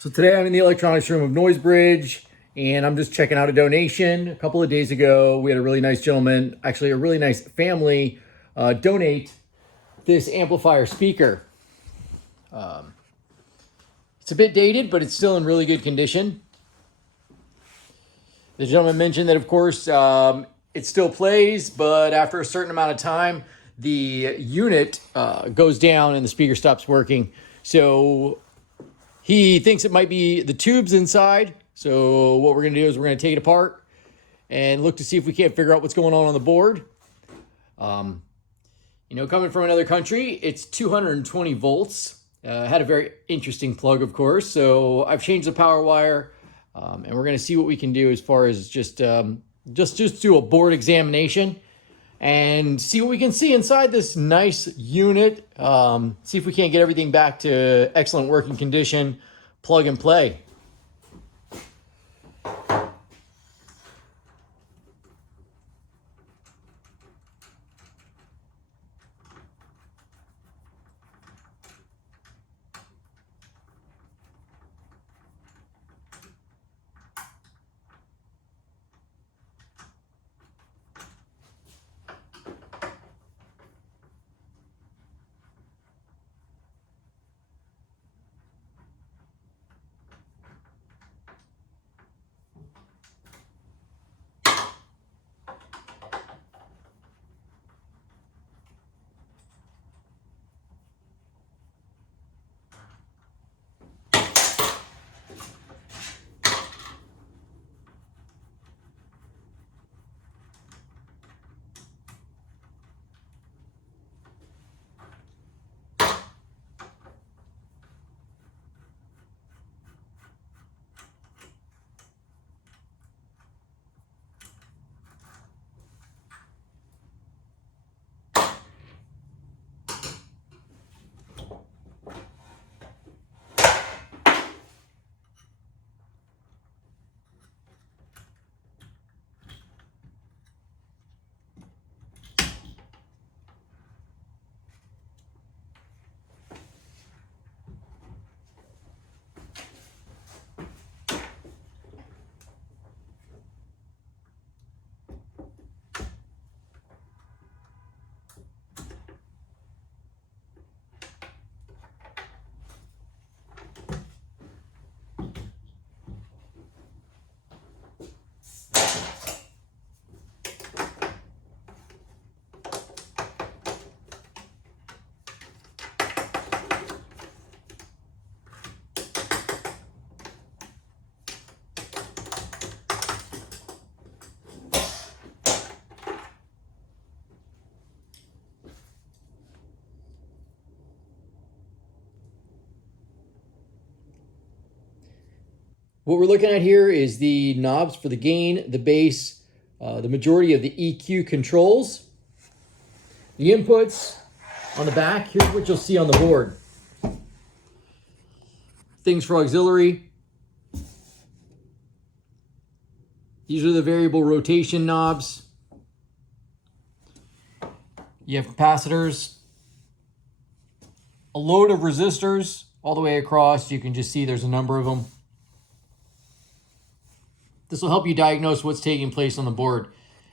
So today I'm in the electronics room of Noisebridge, and I'm just checking out a donation. A couple of days ago, we had a really nice gentleman, actually a really nice family, donate this amplifier speaker. It's a bit dated, but it's still in really good condition. The gentleman mentioned that, of course, it still plays, but after a certain amount of time, the unit goes down and the speaker stops working. So he thinks it might be the tubes inside. So what we're going to do is we're going to take it apart and look to see if we can't figure out what's going on the board. Coming from another country, it's 220 volts. Had a very interesting plug, of course. So I've changed the power wire, and we're going to see what we can do as far as just do a board examination and see what we can see inside this nice unit. See if we can't get everything back to excellent working condition, plug and play. What we're looking at here is the knobs for the gain, the bass, the majority of the EQ controls. The inputs on the back, here's what you'll see on the board. Things for auxiliary. These are the variable rotation knobs. You have capacitors, a load of resistors all the way across. You can just see there's a number of them. This will help you diagnose what's taking place on the board.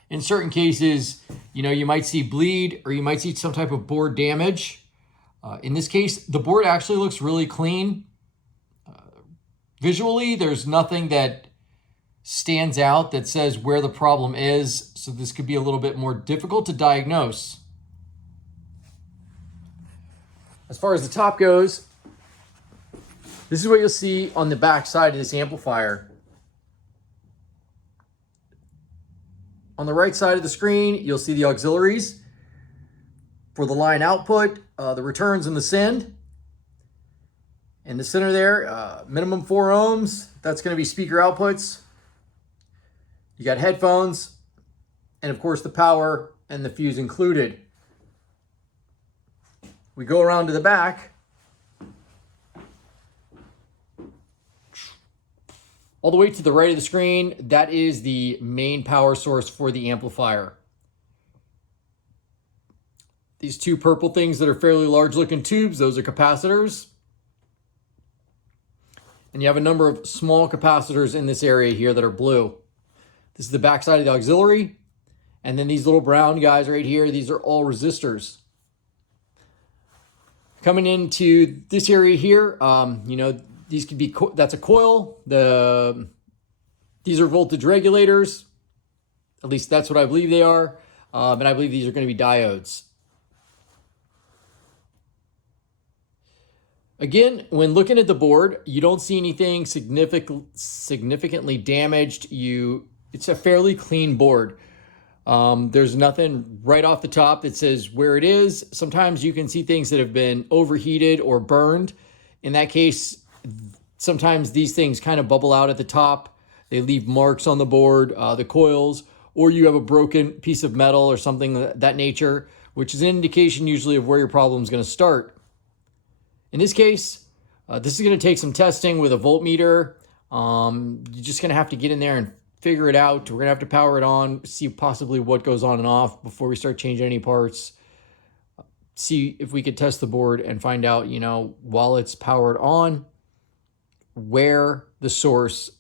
In certain cases, you might see bleed or you might see some type of board damage. In this case, the board actually looks really clean. Visually, there's nothing that stands out that says where the problem is, so this could be a little bit more difficult to diagnose. As far as the top goes, this is what you'll see on the back side of this amplifier. On the right side of the screen, you'll see the auxiliaries for the line output, the returns and the send. In the center there, minimum 4 ohms, that's going to be speaker outputs. You got headphones, and of course the power and the fuse included. We go around to the back. All the way to the right of the screen, that is the main power source for the amplifier. These two purple things that are fairly large looking tubes, those are capacitors. and you have a number of small capacitors in this area here that are blue. This is the backside of the auxiliary, and then these little brown guys right here, these are all resistors. Coming into this area here, you know, these could be, that's a coil. These are voltage regulators. At least that's what I believe they are. And I believe these are going to be diodes. Again, when looking at the board, you don't see anything significantly damaged. It's a fairly clean board. There's nothing right off the top that says where it is. Sometimes you can see things that have been overheated or burned. In that case, sometimes these things kind of bubble out at the top. They leave marks on the board, the coils, or you have a broken piece of metal or something of that nature, which is an indication usually of where your problem is going to start. In this case, this is going to take some testing with a voltmeter. You're just going to have to get in there and figure it out. We're going to have to power it on, see possibly what goes on and off before we start changing any parts. See if we could test the board and find out, you know, while it's powered on, where the source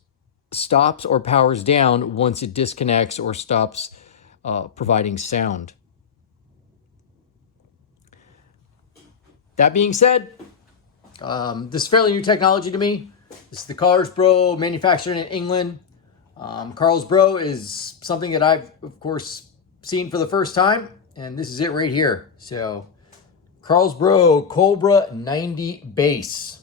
stops or powers down once it disconnects or stops providing sound. That being said, this is fairly new technology to me. This is the Carlsbro, manufactured in England. Carlsbro is something that I've, of course, seen for the first time, and this is it right here. So, Carlsbro Cobra 90 bass.